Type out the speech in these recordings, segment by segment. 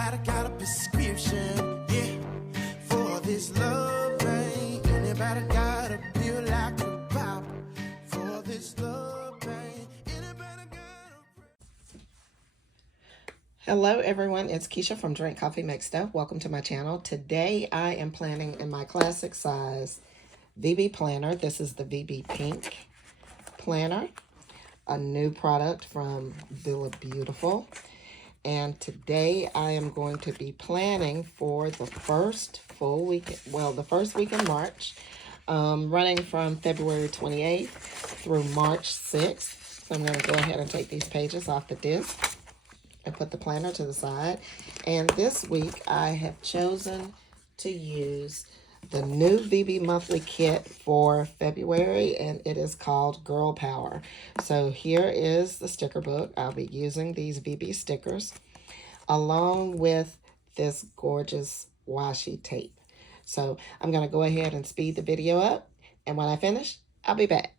Anybody got a prescription, yeah, for this love pain? Anybody got a pill I could pop for this love pain? Anybody got a... Hello everyone, it's Keisha from Drink Coffee Make Stuff. Welcome to my channel. Today I am planning in my classic size VB planner. This is the VB Pink planner, a new product from Villabeautifful. And today I am going to be planning for the first full week, well, the first week in March, running from February 28th through March 6th. So I'm going to go ahead and take these pages off the disc and put the planner to the side. And this week I have chosen to use the new VB monthly kit for February, and it is called GRL Power. So here is the sticker book. I'll be using these VB stickers along with this gorgeous washi tape. So I'm going to go ahead and speed the video up, and when I finish, I'll be back.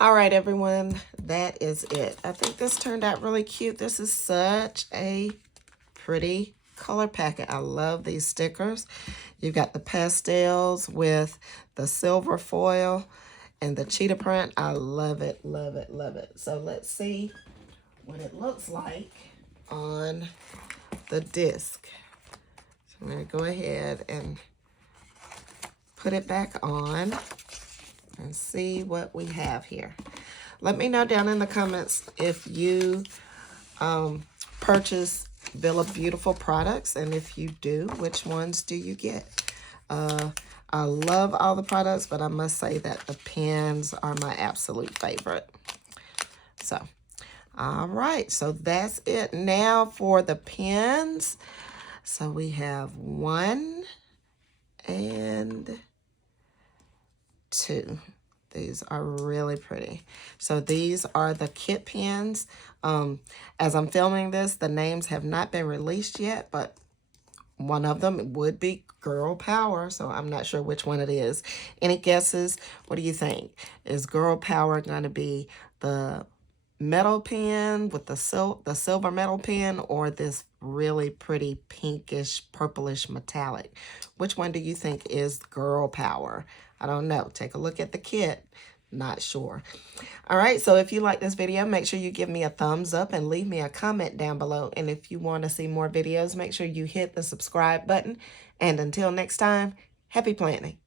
All right, everyone, that is it. I think this turned out really cute. This is such a pretty color packet. I love these stickers. You've got the pastels with the silver foil and the cheetah print. I love it, love it, love it. So let's see what it looks like on the disc. So I'm going to go ahead and put it back on and see what we have here. Let me know down in the comments if you purchase Villabeautifful products, and if you do, which ones do you get? I love all the products, but I must say that the pens are my absolute favorite. So, all right, so that's it. Now for the pens. So we have 1 and 2. These are really pretty. So these are the kit pens. As I'm filming this, the names have not been released yet, but one of them would be Girl Power, so I'm not sure which one it is. Any guesses? What do you think? Is Girl Power going to be the metal pen with the silver metal pen, or this really pretty pinkish, purplish metallic? Which one do you think is Girl Power? I don't know. Take a look at the kit. Not sure. All right, so if you like this video, make sure you give me a thumbs up and leave me a comment down below. And if you want to see more videos, make sure you hit the subscribe button. And until next time, happy planning.